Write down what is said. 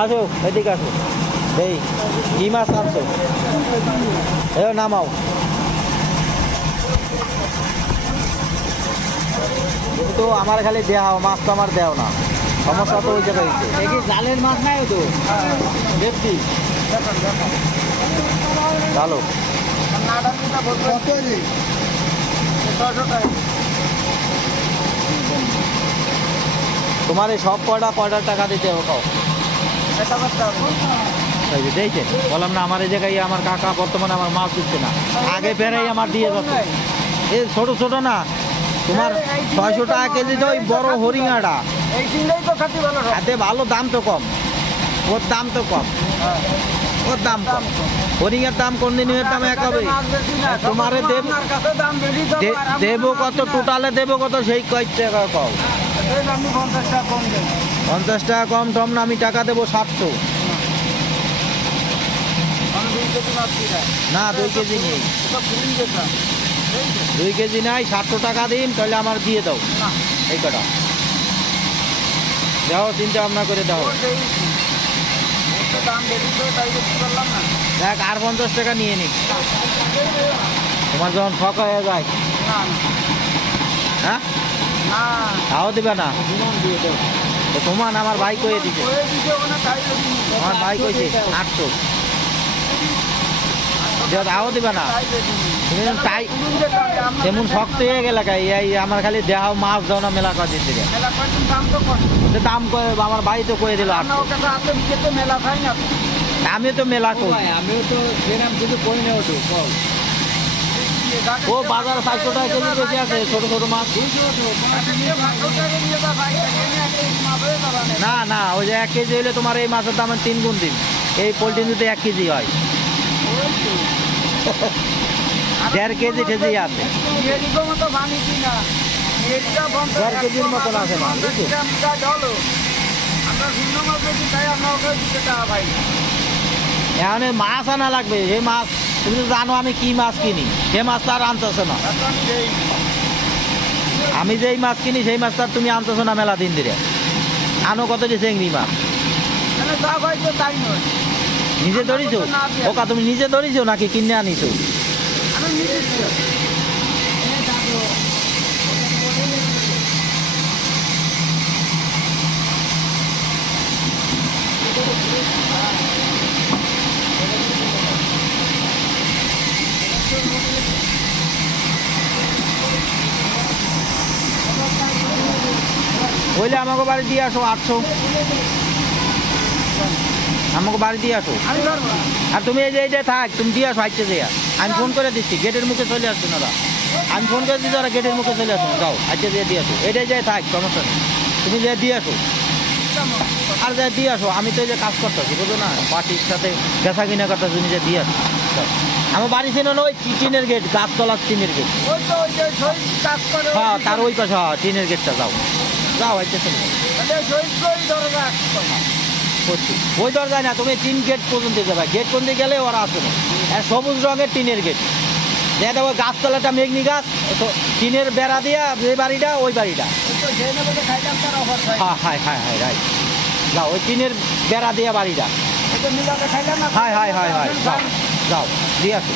আসো এদিকে আসো এই কি মাছ আনছো এ নামাও তো আমার খালি দেওয়া মাছ তো আমার দেও না সমস্যা তো ওই জায়গায় দেখি জালের মাছ নাই তো দেখছি ভালো তোমার এই সব কয়টা টাকা দিতে হবে কাও দিয়েছে বললাম না আমার এই জায়গায় আমার কাকা বর্তমানে আমার মাছ দিচ্ছে না আগে ফেরাই আমার দিয়ে যাচ্ছে এই ছোট ছোট না তোমার 600 টাকা কেজি তো ওই বড় হরিঙাটা হাতে ভালো দাম তো কম ওর দাম তো কম ওর দাম কম হরিঙের দাম কন্টিনিউয়ের দাম এক হবে তোমারে দেবো কত টোটালে দেবো কত সেই কয় টাকা কম 50 টাকা কম টম না আমি টাকা দেবো 700 না 2 কেজি নেই 2 কেজি নাই 700 টাকা দিন তাহলে আমার দিয়ে দাও এই কটা দাও চিন্তা ভাবনা করে দাও দেখ আর 50 টাকা নিয়ে নি তোমার যখন ফাঁকা হয়ে যায় হ্যাঁ তাও দেবে না তো তোমার আমার ভাই কয়ে দিছে আমার ভাই কইছে 800 তাও দিবে না তুমি তাই তেমন শক্ত হয়ে গেলে এই আমার খালি দেহ মাছ দাও না মেলা করে দিতে দাম আমার ভাই তো কয়ে দিল আমি তো মেলা করি আমিও তো কিছু কই না ওটু ও বাজার 500 টাকা কেজি বেশি আছে ছোট ছোট মাছ না না ওই যে 1 কেজি হলে তোমার এই মাছের দাম 3 গুণ দিন এই পোলট্রি যদি 1 কেজি হয় 1.5 কেজি ঠেজি আছে 1.5 কেজির মতন আছে মাছ এখন মাছ আনা লাগবে সেই মাছ তুমি তো জানো আমি কি মাছ কিনি সে মাছ তো আর আনতেছে না আমি যেই মাছ কিনি সেই মাছ তার তুমি আনতেছো না মেলা দিন ধরে আনো কত যে চেংড়ি মাছ নিজে ধরিছো ওকা তুমি নিজে ধরিছো নাকি কিনে আনিছো বললে আমাকে বাড়ি দিয়ে আসো 800 আমাকে বাড়ি দিয়ে আসো আর তুমি এই যে থাক তুমি দিয়ে আসো হাইটে দিয়ে আমি ফোন করে দিচ্ছি গেটের মুখে চলে আসছো না আমি ফোন করে দিচ্ছি ওরা গেটের মুখে চলে আসো যাও হাইটে দিয়ে আসো এটাই যাই থাক সমস্যা নেই তুমি যে দিয়ে আসো আর যাই দিয়ে আসো আমি তো এই যে কাজ করতেছি বুঝো না পার্টির সাথে বেচা কিনা করতে তুমি যে দিয়ে আসো আমার বাড়ি ছিল না ওই টিনের গেট গাছতলার টিনের গেট হ্যাঁ তার ওই পাশে টিনের গেটটা যাও যাও হাইটে চলে ওই দরজায় না তুমি 3 গেট পর্যন্ত যাবে গেট পর্যন্ত গেলে ওরা আসবে না সবুজ রঙের টিনের গেট দেখো ওই গাছতলাটা মেঘনি গাছ টিনের বেড়া দিয়া যে বাড়িটা ওই বাড়িটা হ্যাঁ হ্যাঁ হ্যাঁ হ্যাঁ রাইট যাও ওই টিনের বেড়া দিয়া বাড়িটা হ্যাঁ হ্যাঁ হ্যাঁ হ্যাঁ যাও যাও দিয়ে আসো